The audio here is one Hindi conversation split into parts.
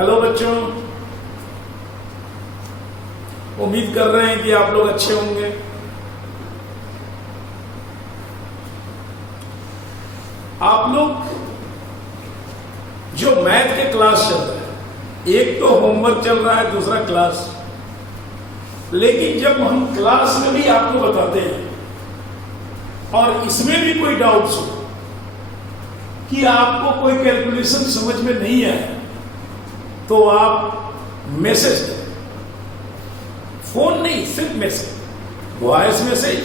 हेलो बच्चों, उम्मीद कर रहे हैं कि आप लोग अच्छे होंगे। आप लोग जो मैथ के क्लास चल रहे हैं, एक तो होमवर्क चल रहा है, दूसरा क्लास। लेकिन जब हम क्लास में भी आपको बताते हैं और इसमें भी कोई डाउट्स हो कि आपको कोई कैलकुलेशन समझ में नहीं आया, तो आप मैसेज करें। फोन नहीं, सिर्फ मैसेज, वॉइस मैसेज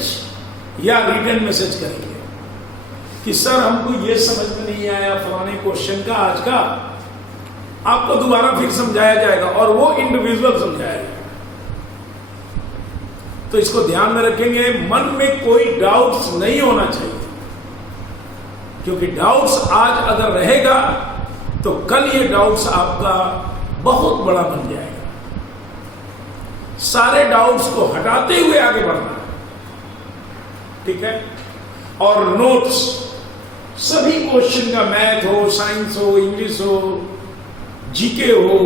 या रिटन मैसेज करेंगे कि सर हमको ये समझ में नहीं आया फलाने क्वेश्चन का आज का, आपको दोबारा फिर समझाया जाएगा और वो इंडिविजुअल समझाया जाएगा। तो इसको ध्यान में रखेंगे, मन में कोई डाउट्स नहीं होना चाहिए, क्योंकि डाउट्स आज अगर रहेगा तो कल ये डाउट्स आपका बहुत बड़ा बन जाएगा। सारे डाउट्स को हटाते हुए आगे बढ़ना है, ठीक है। और नोट्स सभी क्वेश्चन का, मैथ हो, साइंस हो, इंग्लिश हो, जीके हो,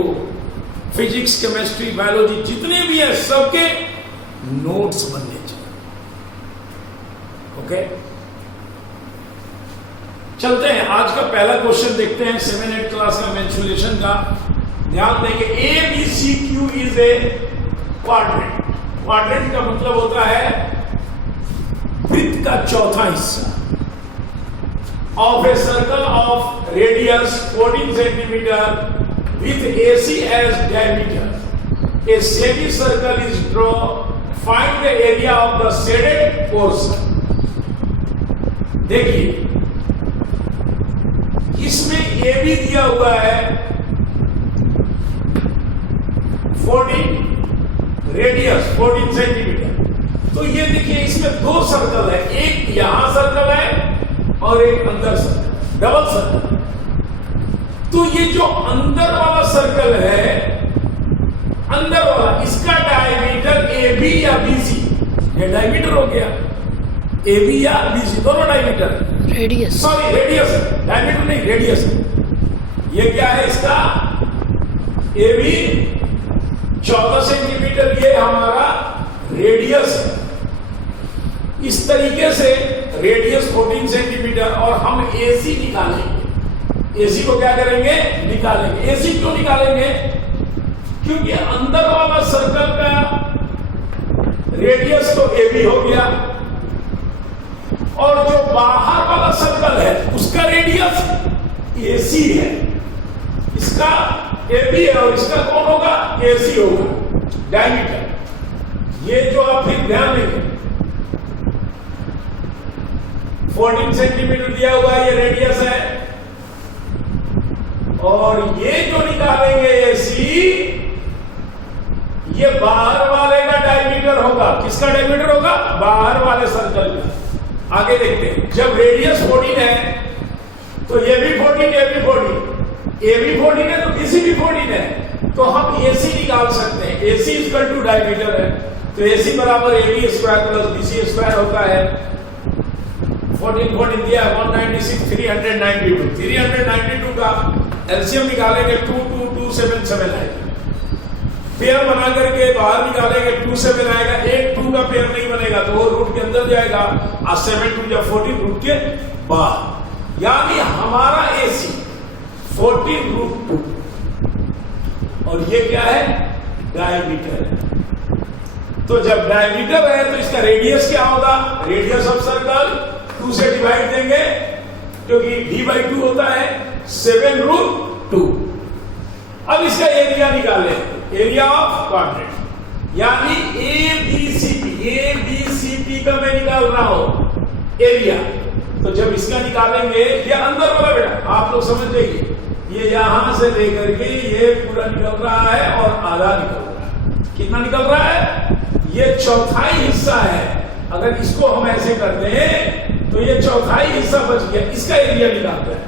फिजिक्स, केमिस्ट्री, बायोलॉजी, जितने भी है सबके नोट्स बनने चाहिए। ओके, चलते हैं। आज का पहला क्वेश्चन देखते हैं 7-8 क्लास का मेंसुरेशन का। ध्यान देंगे, A B C Q is a quadrant. Quadrant का मतलब होता है वृत्त का चौथा हिस्सा of a circle of radius 14 centimetre with AC as diameter. A semicircle is drawn. Find the area of the shaded portion. देखिए, इसमें ए भी दिया हुआ है 14, रेडियस 14 सेंटीमीटर। तो ये देखिए, इसमें दो सर्कल है, एक यहां सर्कल है और एक अंदर सर्कल, डबल सर्कल। तो ये जो अंदर वाला सर्कल है, अंदर वाला, इसका डायमीटर ए बी या BC, ये डायमीटर हो गया, ए बी या BC दोनों diameter, radius, sorry radius, diameter नहीं, रेडियस। ये क्या है इसका, ए बी 14 सेंटीमीटर, ये हमारा रेडियस है। इस तरीके से रेडियस 14 सेंटीमीटर और हम AC निकालेंगे। AC को क्या करेंगे, निकालेंगे। AC क्यों निकालेंगे, क्योंकि अंदर वाला सर्कल का रेडियस तो AB हो गया और जो बाहर वाला सर्कल है उसका रेडियस AC है। इसका AB है और इसका कौन होगा, AC होगा, डायमीटर। ये जो आप फिर ध्यान देंगे, 14 सेंटीमीटर दिया हुआ है, ये रेडियस है, और ये जो निकालेंगे AC, ये बाहर वाले का डायमीटर होगा। किसका डायमीटर होगा, बाहर वाले सर्कल का। आगे देखते हैं, जब रेडियस 14 है तो ये भी 14, ये भी 14, ए भी 14 है तो BC भी 14 है, तो हम AC निकाल सकते हैं। AC इक्वल टू डायमीटर है, तो AC बराबर AB square plus BC square होता है। 14 दिया 196, 392। 392 का एलसीएम निकालेंगे 22277 आएगा। पेयर बना करके बाहर निकालेंगे 27 आएगा। एक 2 का पेयर नहीं बनेगा तो वो रूट के अंदर जाएगा, और 7 2 या 14 रूट के बाहर। यानी हमारा AC 14√2, और ये क्या है, डायमीटर है। तो जब डायमीटर है तो इसका रेडियस क्या होगा, रेडियस ऑफ सर्कल 2 से डिवाइड देंगे, क्योंकि D/2 होता है 7√2। अब इसका एरिया निकालें, एरिया ऑफ क्वाड्रेंट, यानी ABCP का मैं निकाल रहा हूं एरिया। तो जब इसका निकालेंगे, ये अंदर वाला बेटा आप लोग समझ जाइए, ये यहां से लेकर के ये पूरा निकल रहा है और आधा निकल रहा है। कितना निकल रहा है, ये चौथाई हिस्सा है। अगर इसको हम ऐसे करते हैं तो ये चौथाई हिस्सा बच गया। इसका एरिया निकालते हैं,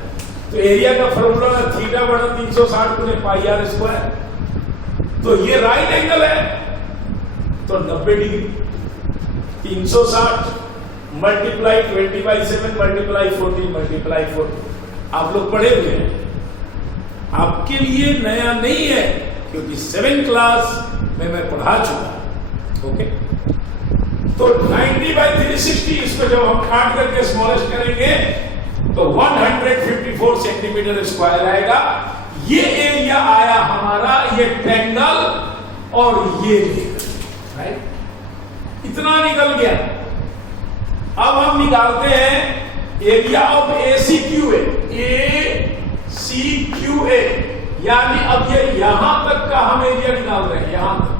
तो एरिया का फॉर्मूला है थीटा बटा 360 गुने पाई आर स्क्वायर। तो ये राइट एंगल है तो 90 डिग्री, 360 मल्टीप्लाई 20/7 मल्टीप्लाई 14 मल्टीप्लाई 14। आप लोग पढ़े हुए हैं, आपके लिए नया नहीं है, क्योंकि 7th क्लास में मैं पढ़ा चुका। ओके, तो 90/360 इसको जब हम काट करके स्मॉलेस्ट करेंगे तो 154 सेंटीमीटर स्क्वायर आएगा। ये एरिया आया हमारा, ये ट्रायंगल और ये राइट, इतना निकल गया। अब हम निकालते हैं एरिया ऑफ ACQA। ACQA यानी अब ये यहां तक का हम एरिया निकाल रहे हैं, यहां तक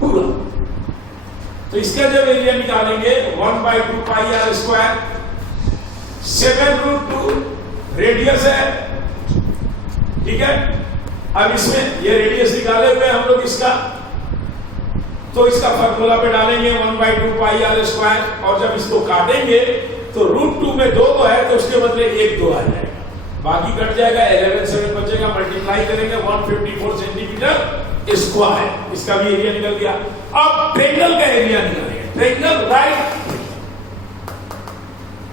पूरा। तो इसका जब एरिया निकालेंगे 1/2 पाई आर स्क्वायर, 7√2 रेडियस है, ठीक है। अब इसमें ये रेडियस निकाले हुए हम लोग इसका, तो इसका फॉर्मूला पे डालेंगे 1/2 पाई आर स्क्वायर, और जब इसको काटेंगे तो √2 में 2 तो है, तो उसके बदले 1 2 आ जाएगा, बाकी कट जाएगा, 11 7 बचेगा, मल्टीप्लाई करेंगे 154 सेंटीमीटर स्क्वायर। इसका भी एरिया निकल गया। अब ट्रायंगल का एरिया निकालेंगे। ट्रायंगल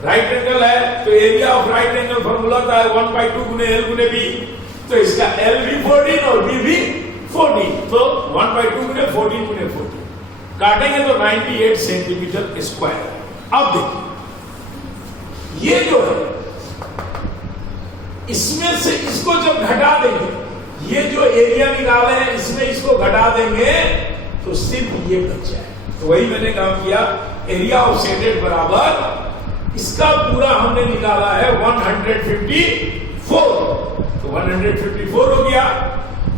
राइट एंगल है, तो area of right angle formula था 1/2 गुने L गुने B, तो इसका L भी 14 और B भी 14, तो 1/2 गुने 14 गुने 14 काटेंगे तो 98 सेंटीमीटर स्क्वायर। अब देखिए ये जो है, इसमें से इसको जब घटा देंगे, ये जो एरिया निकाले हैं इसमें इसको घटा देंगे तो सिर्फ ये बच जाए। तो वही मैंने काम किया, एरिया ऑफ सेटेड बराबर इसका पूरा हमने निकाला है 154, तो 154 हो गया,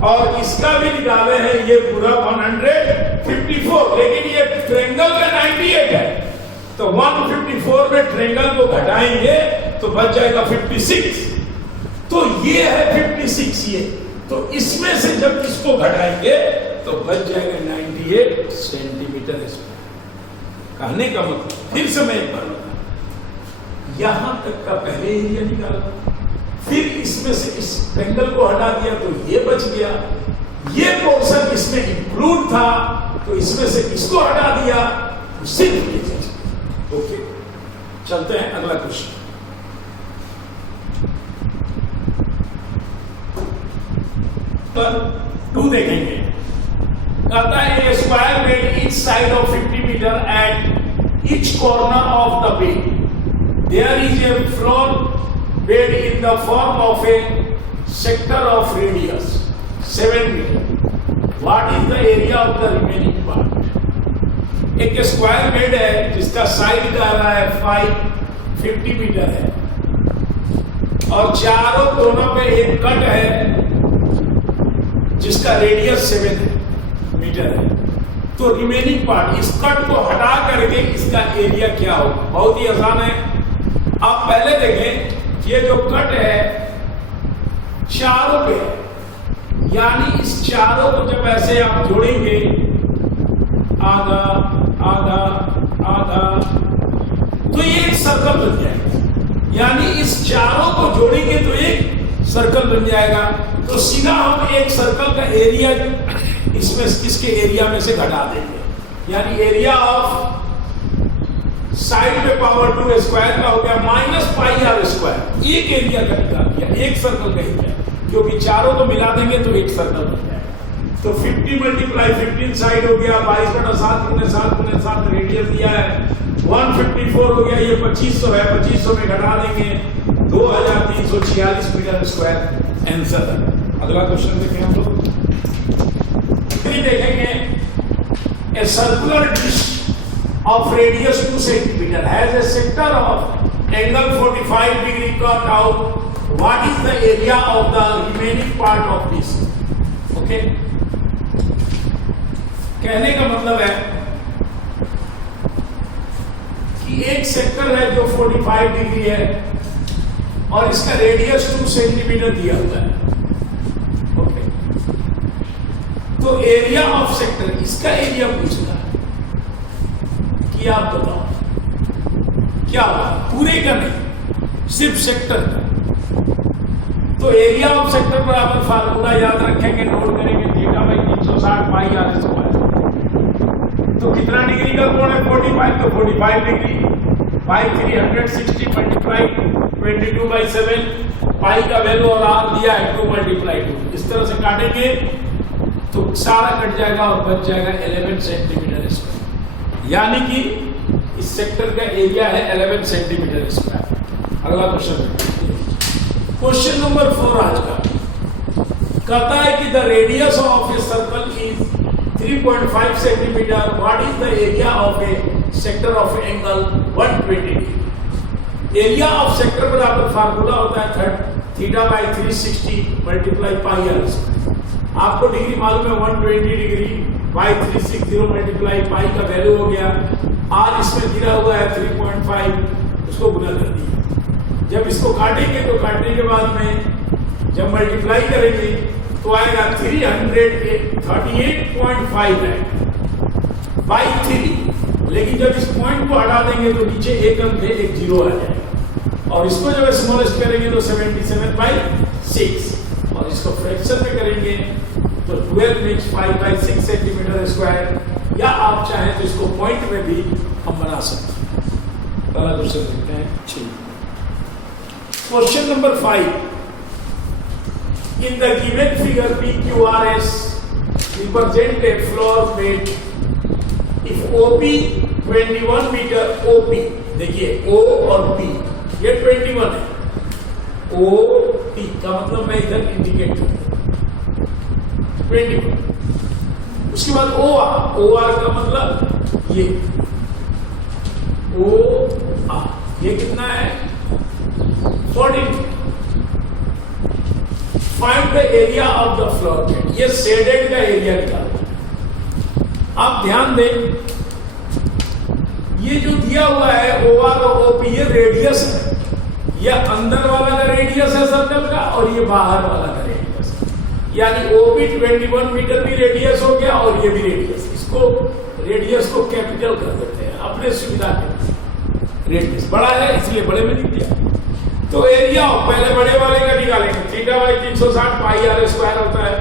और इसका भी निकाले हैं ये पूरा 154, लेकिन ये ट्रायंगल का 98 है, तो 154 में ट्रायंगल को घटाएंगे तो बच जाएगा 56, तो ये है 56 ये, तो इसमें से जब इसको घटाएंगे तो बच जाएगा 98 सेंटीमीटर स्क्वायर। कहने का मतलब फिर से मैं एक बार बता, यहां तक का पहले एरिया निकाला, फिर इसमें से इस ट्रायंगल को हटा दिया तो ये बच गया, ये पोर्शन इसमें इंक्लूड था तो इसमें से इसको हटा दिया तो सिर्फ ये बच गया। ओके, चलते हैं अगला क्वेश्चन। टू देखेंगे, कहता है square made each side of 50 metre at each corner of the bed, there is a floor bed in the form of a sector of radius 7 metre, what is the area of the remaining part. एक स्क्वायर बेड है जिसका साइड का रहा है 50 मीटर है, और चारों कोनों पे एक कट है जिसका रेडियस 7 मीटर है, तो रिमेनिंग पार्ट, इस कट को हटा करके इसका एरिया क्या होगा। बहुत ही आसान है। आप पहले देखें, ये जो कट है चारों पे, यानी इस चारों को जब ऐसे आप जोड़ेंगे, आधा आधा आधा, तो ये एक सर्कल बन जाएगा, यानी इस चारों को जोड़ेंगे तो एक सर्कल बन जाएगा। तो सीधा हम एक सर्कल का एरिया इसमें इसके एरिया में से घटा देंगे, यानी एरिया ऑफ साइड पे पावर 2 स्क्वायर का हो गया -πr स्क्वायर, एक एरिया का निकाल दिया, एक सर्कल का एरिया, क्योंकि चारों को मिला देंगे तो एक सर्कल बन जाएगा। तो 50 × 15 साइड हो गया, 22/7 × 7 × 7 रेडियस दिया है, 154 हो गया, ये 2500 है, 2500 में घटा देंगे 2346 मीटर स्क्वायर आंसर है। अगला क्वेश्चन देखें हम लोग, देखेंगे a circular dish of radius 2 centimetre has a sector of angle 45 degree cut out, what is the area of the remaining part of this. Okay, कहने का मतलब है कि एक सेक्टर है जो 45 डिग्री है और इसका रेडियस 2 सेंटीमीटर दिया हुआ है। ओके, तो एरिया ऑफ सेक्टर, इसका एरिया पूछ रहा है कि आप बताओ क्या होगा, पूरे का नहीं, सिर्फ सेक्टर का। तो एरिया ऑफ सेक्टर बराबर फार्मूला याद रखेंगे, नोट करेंगे, θ/360 πr स्क्वायर। तो कितना डिग्री का कोण है 45, तो 45 डिग्री बाई 360 × 22/7, पाई का वैल्यू और आर दिया है 2 × 2। इस तरह से काटेंगे तो सारा कट जाएगा और बच जाएगा 11 सेंटीमीटर स्क्वायर, यानी कि इस सेक्टर का एरिया है 11 सेंटीमीटर स्क्वायर। अगला क्वेश्चन नंबर 4 आज का कहता है कि the radius of a circle is 3.5 centimetre. What is the area of a sector of angle 120। Area of sector बराबर फार्मूला होता है θ/360 मल्टीप्लाई पाई आर स्क्वायर। आपको डिग्री मालूम है 120 डिग्री बाई 360 मल्टीप्लाई पाई का वैल्यू हो गया। आर इसमें गिरा हुआ है 3.5, उसको गुना कर दिया। जब इसको काटेंगे तो काटने के बाद में जब मल्टीप्लाई करेंगे तो आएगा 338.5 है बाई 3। लेकिन जब इस पॉइंट को हटा देंगे तो नीचे एक अंक है, एक जीरो आ जाएगा। और इसको जब स्मॉलेस्ट करेंगे तो 77/6, और इसको फ्रैक्शन में करेंगे तो 12/5/6 सेंटीमीटर स्क्वायर, या आप चाहें तो इसको पॉइंट में भी हम बना सकते हैं। पहला क्वेश्चन देखते हैं। Question number 5, in the given figure PQRS represent a floor plate if OP 21 metre, OP देखिए O और P ये 21 है, OP का मतलब मैं इधर इंडिकेट करूँ 21। उसके बाद OR का मतलब ये OR, ये कितना है 14। Find the area of the floor plate, ये शेडेड का एरिया निकालो। आप ध्यान दें, ये जो दिया हुआ है OR और OP ये रेडियस है, ये अंदर वाला का रेडियस है सर्कल का और ये बाहर वाला का रेडियस है। यानी OP 21 मीटर भी रेडियस हो गया और ये भी रेडियस। इसको रेडियस को कैपिटल कर देते हैं अपने सुविधा के। रेडियस बड़ा है इसलिए बड़े में लिख दिया। तो एरिया पहले बड़े वाले का निकालेंगे, θ/360 पाई आर स्क्वायर होता है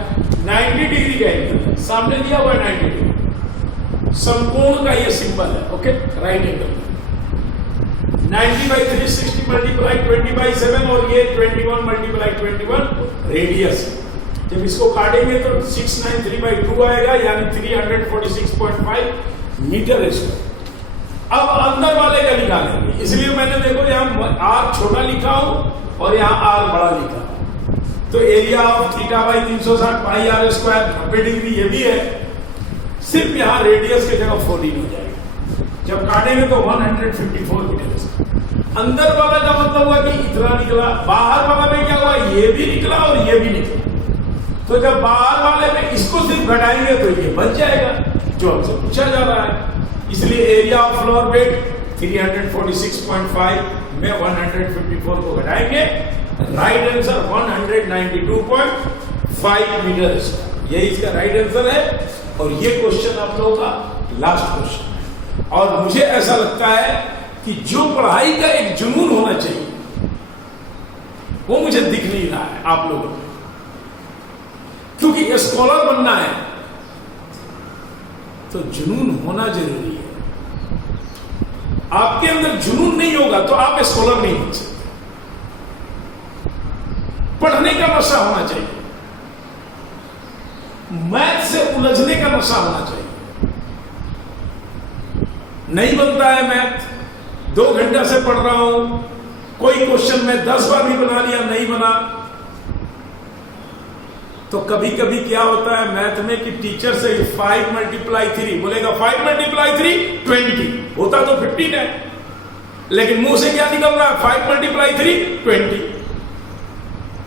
90 डिग्री का एंगल, सामने दिया हुआ है 90 डिग्री, समकोण का ये सिंबल है। ओके, राइट एंगल 90/360 मल्टीप्लाई 20/7 और ये 21 मल्टीप्लाई 21 रेडियस है। जब इसको काटेंगे तो 693/2 आएगा, यानी 346.5 मीटर स्क्वायर। अब अंदर वाले का निकालेंगे, इसलिए मैंने देखो यहाँ आर छोटा लिखा हूं और यहाँ आर बड़ा लिखा हूं। तो area of θ/360 pi r square 90 degree ये भी है, सिर्फ यहाँ रेडियस की जगह 14 हो जाएगा। जब काटेंगे तो 154 मीटर। अंदर वाला का मतलब हुआ कि इतना निकला, बाहर वाला में क्या हुआ ये भी निकला और ये भी निकला। तो जब बाहर वाले में इसको सिर्फ घटाएंगे तो ये बच जाएगा जो हमसे पूछा जा रहा है। इसलिए एरिया ऑफ फ्लोर प्लेट 346.5 में 154 को घटाएंगे, राइट आंसर 192.5 मीटर स्क्वायर, यही इसका राइट आंसर है। और ये क्वेश्चन आप लोगों का लास्ट क्वेश्चन है। और मुझे ऐसा लगता है कि जो पढ़ाई का एक जुनून होना चाहिए वो मुझे दिख नहीं रहा है आप लोगों को, क्योंकि स्कॉलर बनना है तो जुनून होना जरूरी है। आपके अंदर जुनून नहीं होगा तो आप स्कॉलर नहीं बन सकते। पढ़ने का नशा होना चाहिए, मैथ से उलझने का नशा होना चाहिए। नहीं बनता है मैथ, 2 घंटा से पढ़ रहा हूं, कोई क्वेश्चन में 10 बार भी बना लिया नहीं बना। तो कभी कभी क्या होता है मैथ में कि टीचर से 5 × 3 बोलेगा 5 × 3 20, होता तो 15 है, लेकिन मुंह से क्या निकल रहा है 5 × 3 20।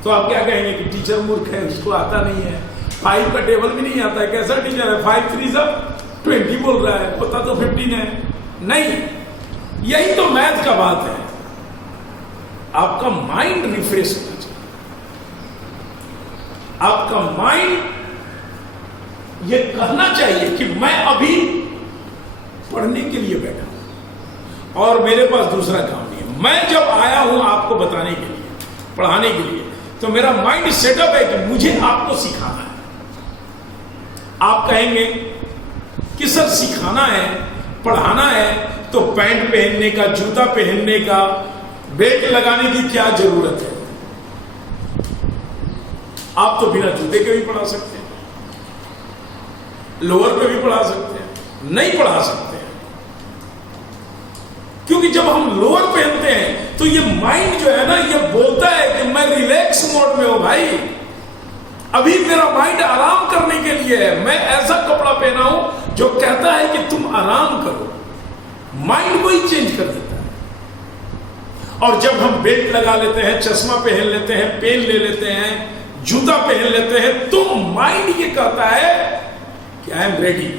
तो आप क्या कहेंगे कि टीचर मूर्ख है, उसको आता नहीं है, 5 का टेबल भी नहीं आता है, कैसा टीचर है, 5 3 सब 20 बोल रहा है, होता तो 15 है। नहीं, यही तो मैथ का बात है। आपका माइंड रिफ्रेश होना चाहिए, आपका माइंड ये कहना चाहिए कि मैं अभी पढ़ने के लिए बैठा हूं और मेरे पास दूसरा काम नहीं है। मैं जब आया हूं आपको बताने के लिए, पढ़ाने के लिए, तो मेरा माइंड सेटअप है कि मुझे आपको सिखाना है। आप कहेंगे कि सर सिखाना है, पढ़ाना है तो पैंट पहनने का, जूता पहनने का, बेल्ट लगाने की क्या जरूरत है? आप तो बिना जूते के भी पढ़ा सकते हैं, लोअर पे भी पढ़ा सकते हैं, नहीं पढ़ा सकते हैं, क्योंकि जब हम लोअर पहनते हैं तो ये माइंड जो है ना, ये बोलता है कि मैं रिलैक्स मोड में हूं भाई, अभी मेरा माइंड आराम करने के लिए है, मैं ऐसा कपड़ा पहना हूं जो कहता है कि तुम आराम करो। माइंड को ही चेंज कर देता है। और जब हम बेल्ट लगा लेते हैं, चश्मा पहन लेते हैं, पेन ले लेते हैं, जूता पहन लेते हैं, तो माइंड ये कहता है कि आई एम रेडी,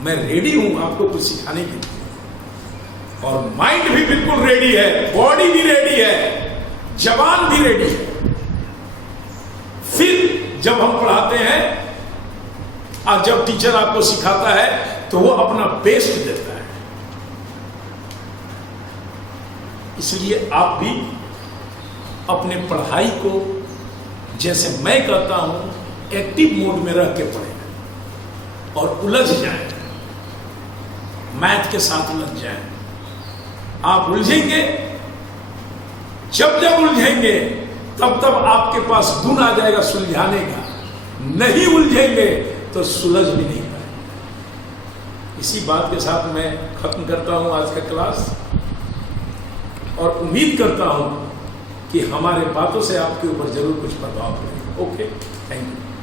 मैं रेडी हूं आपको कुछ सिखाने के लिए। और माइंड भी बिल्कुल रेडी है, बॉडी भी रेडी है, जवान भी रेडी है। फिर जब हम पढ़ाते हैं और जब टीचर आपको सिखाता है तो वो अपना बेस्ट देता है। इसलिए आप भी अपने पढ़ाई को, जैसे मैं कहता हूं, एक्टिव मोड में रह के पढ़ें और उलझ जाएं, मैथ के साथ उलझ जाएं। आप उलझेंगे, जब जब उलझेंगे तब तब आपके पास गुण आ जाएगा सुलझाने का। नहीं उलझेंगे तो सुलझ भी नहीं पाएंगे। इसी बात के साथ मैं खत्म करता हूं आज का क्लास, और उम्मीद करता हूं कि हमारे बातों से आपके ऊपर जरूर कुछ प्रभाव पड़ेगा। Okay, thank you.